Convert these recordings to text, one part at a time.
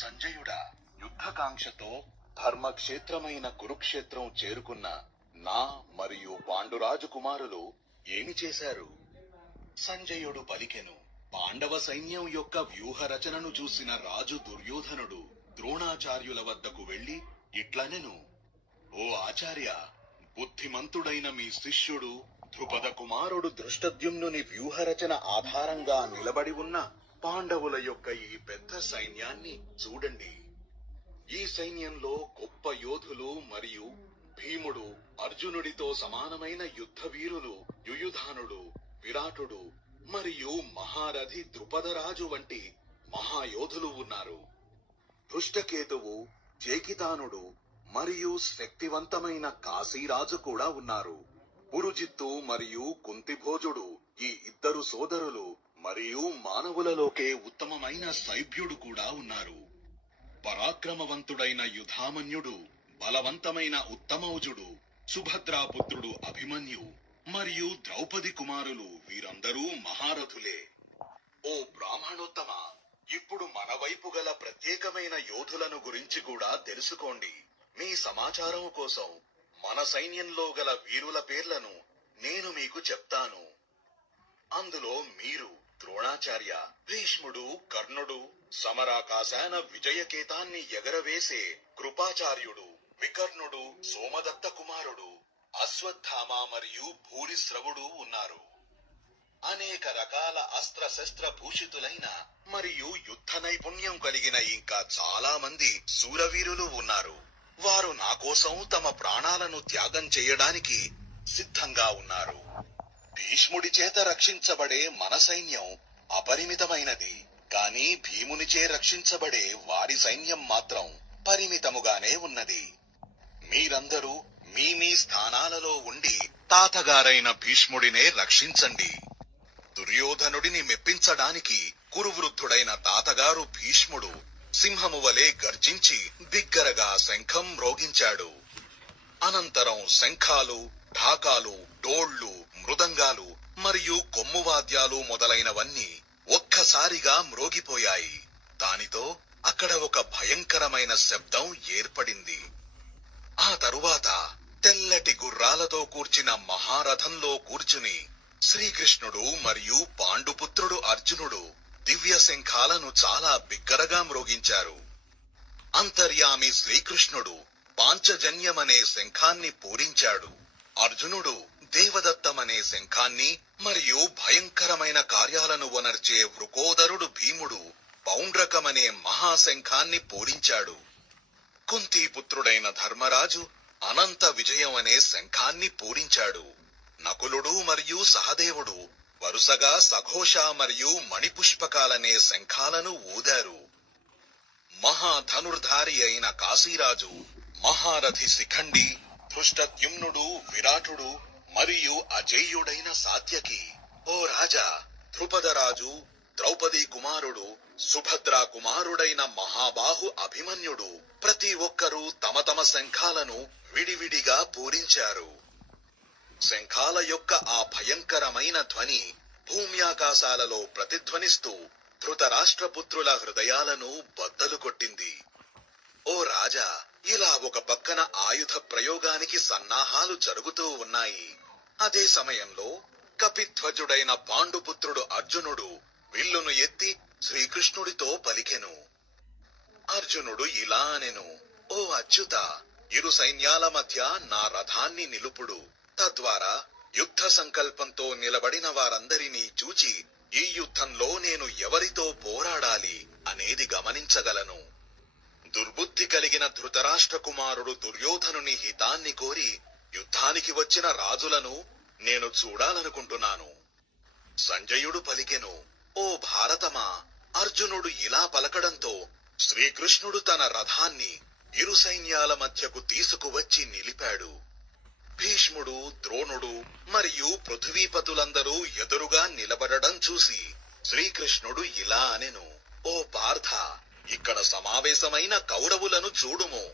సంజయుడా, యుద్ధకాంక్షతో ధర్మక్షేత్రమైన కురుక్షేత్రం చేరుకున్న నా మరియు పాండురాజు కుమారులు ఏమి చేశారు? సంజయుడు పలికెను. పాండవ సైన్యం యొక్క వ్యూహ రచనను చూసిన రాజు దుర్యోధనుడు ద్రోణాచార్యుల వద్దకు వెళ్లి ఇట్లనెను. ఓ ఆచార్య, బుద్ధిమంతుడైన మీ శిష్యుడు ధ్రుపద కుమారుడు ధృష్టద్యుమ్నుని వ్యూహరచన ఆధారంగా నిలబడి ఉన్న పాండవుల యొక్క ఈ పెద్ద సైన్యాన్ని చూడండి. ఈ సైన్యంలో గొప్ప యోధులు మరియు భీముడు, అర్జునుడితో సమానమైన యుద్ధ వీరులు యుయుధానుడు, విరాటుడు మరియు మహారథి ద్రుపదరాజు వంటి మహాయోధులు ఉన్నారు. ధృష్టకేతువు, చేకితానుడు మరియు శక్తివంతమైన కాశీరాజు కూడా ఉన్నారు. పురుజిత్తు మరియు కుంతిభోజుడు, ఈ ఇద్దరు సోదరులు మరియు మానవులలోకే ఉత్తమమైన సైభ్యుడు కూడా ఉన్నారు. పరాక్రమవంతుడైన యుధామన్యుడు, బలవంతమైన ఉత్తమౌజుడు, సుభద్రాపుత్రుడు అభిమన్యు మరియు ద్రౌపది కుమారులు వీరందరూ మహారథులే. ఓ బ్రాహ్మణోత్తమ, ఇప్పుడు మన వైపు గల ప్రత్యేకమైన యోధులను గురించి కూడా తెలుసుకోండి. మీ సమాచారం కోసం మన సైన్యంలో గల వీరుల పేర్లను నేను మీకు చెప్తాను. అందులో మీరు ద్రోణాచార్య, భీష్ముడు, కర్ణుడు, సమరాకాశాన విజయకేతాన్ని ఎగరవేసే కృపాచార్యుడు, వికర్ణుడు, సోమదత్త కుమారుడు, అశ్వత్థామ మరియు భూరిశ్రవుడు ఉన్నారు. అనేక రకాల అస్త్రశస్త్ర భూషితులైన మరియు యుద్ధ నైపుణ్యం కలిగిన ఇంకా చాలా మంది శూరవీరులు ఉన్నారు. వారు నా కోసం తమ ప్రాణాలను త్యాగం చేయడానికి సిద్ధంగా ఉన్నారు. భీష్ముడి చేత రక్షించబడే మన సైన్యం అపరిమితమైనది, కానీ భీమునిచే రక్షించబడే వారి సైన్యం మాత్రం పరిమితముగానే ఉన్నది. మీరందరూ మీ మీ స్థానాలలో ఉండి తాతగారైన భీష్ముడినే రక్షించండి. దుర్యోధనుడిని మెప్పించడానికి కురువృద్ధుడైన తాతగారు భీష్ముడు సింహము వలె గర్జించి బిగ్గరగా శంఖం మ్రోగించాడు. అనంతరం శంఖాలు, ఢాకాలు, డోళ్లు, మృదంగాలు మరియు కొమ్మువాద్యాలు మొదలైనవన్నీ ఒక్కసారిగా మ్రోగిపోయాయి. దానితో అక్కడ ఒక భయంకరమైన శబ్దం ఏర్పడింది. ఆ తరువాత తెల్లటి గుర్రాలతో కూర్చిన మహారథంలో కూర్చుని శ్రీకృష్ణుడు మరియు పాండుపుత్రుడు అర్జునుడు దివ్య శంఖాలను చాలా బిగ్గరగా మ్రోగించారు. అంతర్యామి శ్రీకృష్ణుడు పాంచజన్యమనే శంఖాన్ని పూరించాడు. అర్జునుడు దేవదత్తమనే శంఖాన్ని మరియు భయంకరమైన కార్యాలను వనర్చే వృకోదరుడు భీముడు పౌండ్రకమనే మహాశంఖాన్ని పూరించాడు. కుంతీపుత్రుడైన ధర్మరాజు అనంత విజయం అనే శంఖాన్ని పూరించాడు. నకులుడు మరియు సహదేవుడు వరుసగా సఘోష మరియు మణిపుష్పకాలనే శంఖాలను ఊదారు. మహాధనుర్ధారి అయిన కాశీరాజు, మహారథి శిఖండి, ధృష్టద్యుమ్నుడు, విరాటుడు మరియు అజేయుడైన సాత్యకి, ఓ రాజా, ధ్రుపదరాజు, ద్రౌపది కుమారుడు, సుభద్రా కుమారుడైన మహాబాహు అభిమన్యుడు ప్రతి ఒక్కరూ తమ తమ శంఖాలను విడివిడిగా పూరించారు. శంఖాల యొక్క ఆ భయంకరమైన ధ్వని భూమ్యాకాశాలలో ప్రతిధ్వనిస్తూ ధృతరాష్ట్రపుత్రుల హృదయాలను బద్దలు కొట్టింది. ఓ రాజా, ఇలా ఒక పక్కన ఆయుధ ప్రయోగానికి సన్నాహాలు జరుగుతూ ఉన్నాయి. అదే సమయంలో కపిధ్వజుడైన పాండుపుత్రుడు అర్జునుడు విల్లును ఎత్తి శ్రీకృష్ణుడితో పలికెను. అర్జునుడు ఇలా అనెను. ఓ అచ్యుత, ఇరు సైన్యాల మధ్య నా రథాన్ని నిలుపుడు. తద్వారా యుద్ధ సంకల్పంతో నిలబడిన వారందరినీ చూచి ఈ యుద్ధంలో నేను ఎవరితో పోరాడాలి అనేది గమనించగలను. దుర్బుద్ధి కలిగిన ధృతరాష్ట్ర కుమారుడు దుర్యోధనుని హితాన్ని కోరి యుద్ధానికి వచ్చిన రాజులను నేను చూడాలనుకుంటున్నాను. సంజయుడు పలికెను. ఓ భారతమా, అర్జునుడు ఇలా పలకడంతో శ్రీకృష్ణుడు తన రథాన్ని ఇరు సైన్యాల మధ్యకు తీసుకువచ్చి నిలిపాడు. భీష్ముడు, ద్రోణుడు మరియు పృథ్వీపతులందరూ ఎదురుగా నిలబడడం చూసి శ్రీకృష్ణుడు ఇలా అనెను. ఓ పార్థ, ఇక్కడ సమావేశమైన కౌరవులను చూడుము.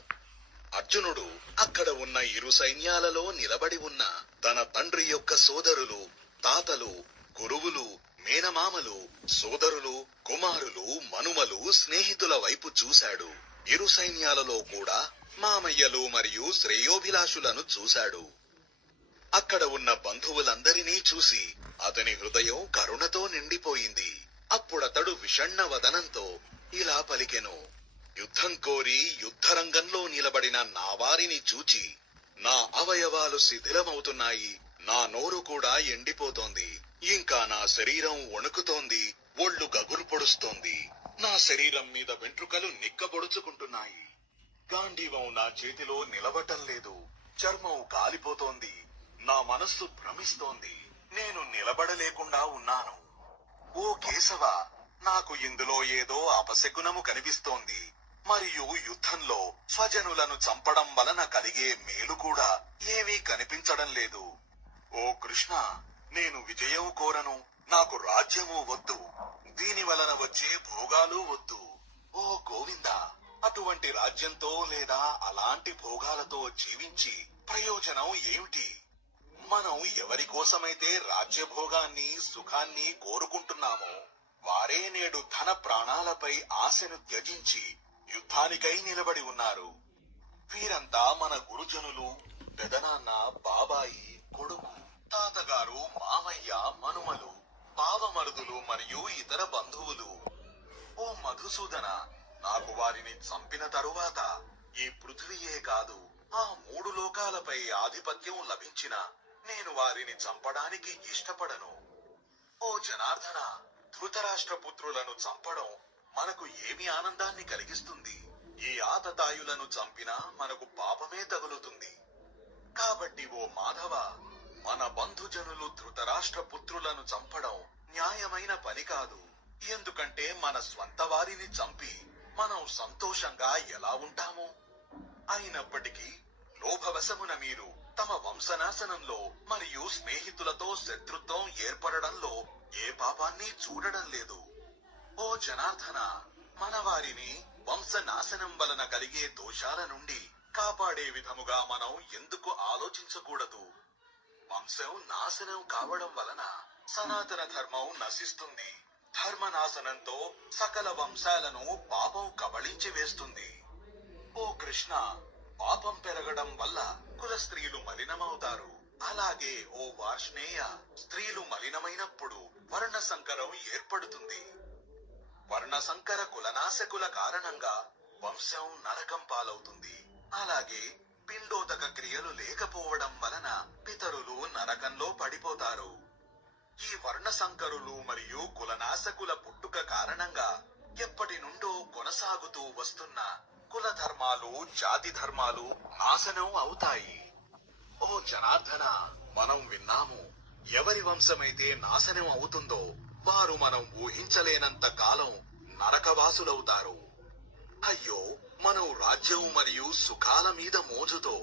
అర్జునుడు అక్కడ ఉన్న ఇరు సైన్యాలలో నిలబడి ఉన్న తన తండ్రి యొక్క సోదరులు, తాతలు, గురువులు, మేనమామలు, సోదరులు, కుమారులు, మనుమలు, స్నేహితుల వైపు చూశాడు. ఇరు సైన్యాలలో కూడా మామయ్యలు మరియు శ్రేయోభిలాషులను చూశాడు. అక్కడ ఉన్న బంధువులందరినీ చూసి అతని హృదయం కరుణతో నిండిపోయింది. అప్పుడతడు విషణ్ణ వదనంతో ఇలా పలికెను: యుద్ధం కోరి యుద్ధరంగంలో నిలబడిన నా వారిని చూచి నా అవయవాలు శిథిలమవుతున్నాయి. నా నోరు కూడా ఎండిపోతోంది. ఇంకా నా శరీరం వణుకుతోంది. ఒళ్ళు గగురు పొడుస్తోంది. నా శరీరం మీద వెంట్రుకలు నిక్కబొడుచుకుంటున్నాయి. గాంధీవం నా చేతిలో నిలబటం లేదు. చర్మం కాలిపోతోంది. నా మనస్సు భ్రమిస్తోంది. నేను నిలబడలేకుండా ఉన్నాను. ఓ కేశవ, నాకు ఇందులో ఏదో అపశకునము కనిపిస్తోంది. మరియు యుద్ధంలో స్వజనులను చంపడం వలన కలిగే మేలు కూడా ఏమీ కనిపించడం లేదు. ఓ కృష్ణ, నేను విజయం కోరను. నాకు రాజ్యము వద్దు. దీని వలన వచ్చే భోగాలు వద్దు. ఓ గోవింద, అటువంటి రాజ్యంతో లేదా అలాంటి భోగాలతో జీవించి ప్రయోజనం ఏమిటి? మనం ఎవరి కోసమైతే రాజ్యభోగాన్ని, సుఖాన్ని కోరుకుంటున్నామో వారే నేడు ధన ప్రాణాలపై ఆశను త్యజించి యుద్ధానికై నిలబడి ఉన్నారు. వీరంతా మన గురుజనులు, పెదనాన్న, బాబాయి, కొడుకు, తాతగారు, మామయ్య, మనుమలు, బావమరుదులు మరియు ఇతర బంధువులు. ఓ మధుసూదన, నాకు వారిని చంపిన తరువాత ఈ పృథ్వీయే కాదు, ఆ 3 లోకాలపై ఆధిపత్యం లభించిన నేను వారిని చంపడానికి ఇష్టపడను. ఓ జనార్దన, ధృతరాష్ట్ర పుత్రులను చంపడం మనకు ఏమి ఆనందాన్ని కలిగిస్తుంది? ఈ ఆతతాయులను చంపినా మనకు పాపమే తగులుతుంది. కాబట్టి ఓ మాధవ, మన బంధుజనులు ధృతరాష్ట్ర పుత్రులను చంపడం న్యాయమైన పని కాదు. ఎందుకంటే మన స్వంత వారిని చంపి మనం సంతోషంగా ఎలా ఉంటాము? అయినప్పటికీ లోభవశమున మీరు తమ వంశనాశనంలో మరియు స్నేహితులతో శత్రుత్వం ఏర్పడడంలో ఏ పాపాన్ని చూడడం లేదు. ఓ జనార్దన, మన వారిని వంశనాశనం వలన కలిగే దోషాల నుండి కాపాడే విధముగా మనం ఎందుకు ఆలోచించకూడదు? వంశం నాశనం కావడం వలన సనాతన ధర్మం నశిస్తుంది. ధర్మనాశనంతో సకల వంశాలను పాపం కబళించి వేస్తుంది. ఓ కృష్ణ, పాపం పెరగడం వల్ల కుల స్త్రీలు మలినమవుతారు. అలాగే ఓ వార్ష్ణేయ, స్త్రీలు మలినమైనప్పుడు వర్ణ సంకరం ఏర్పడుతుంది. వర్ణ సంకర కులనాశకుల కారణంగా వంశం నరకం పాలవుతుంది. అలాగే పిండోదక క్రియలు లేకపోవడం వలన పితరులు నరకంలో పడిపోతారు. ఈ వర్ణ సంకరులు మరియు కులనాశకుల పుట్టుక కారణంగా ఎప్పటి నుండో కొనసాగుతూ వస్తున్న కుల ధర్మాలు, జాతి ధర్మాలు నాశనం అవుతాయి. ఓ జనార్దన, మనం విన్నాము, ఎవరి వంశమైతే నాశనం అవుతుందో వారు మనం ఊహించలేనంత కాలం నరకవాసులవుతారు. అయ్యో, మనం రాజ్యం మరియు సుఖాల మీద మోజుతో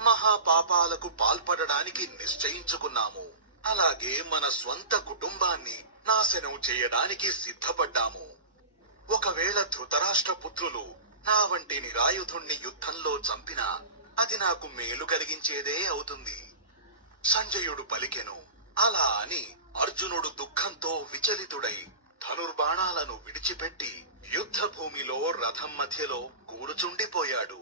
మహాపాపాలకు పాల్పడడానికి నిశ్చయించుకున్నాము. అలాగే మన స్వంత కుటుంబాన్ని నాశనం చేయడానికి సిద్ధపడ్డాము. ఒకవేళ ధృతరాష్ట్ర పుత్రులు నా వంటి నిరాయుధుణ్ణి యుద్ధంలో చంపినా అది నాకు మేలు కలిగించేదే అవుతుంది. సంజయుడు పలికెను. అలా అని అర్జునుడు దుఃఖంతో విచలితుడై ధనుర్బాణాలను విడిచిపెట్టి యుద్ధ భూమిలో రథం మధ్యలో కూర్చుండిపోయాడు.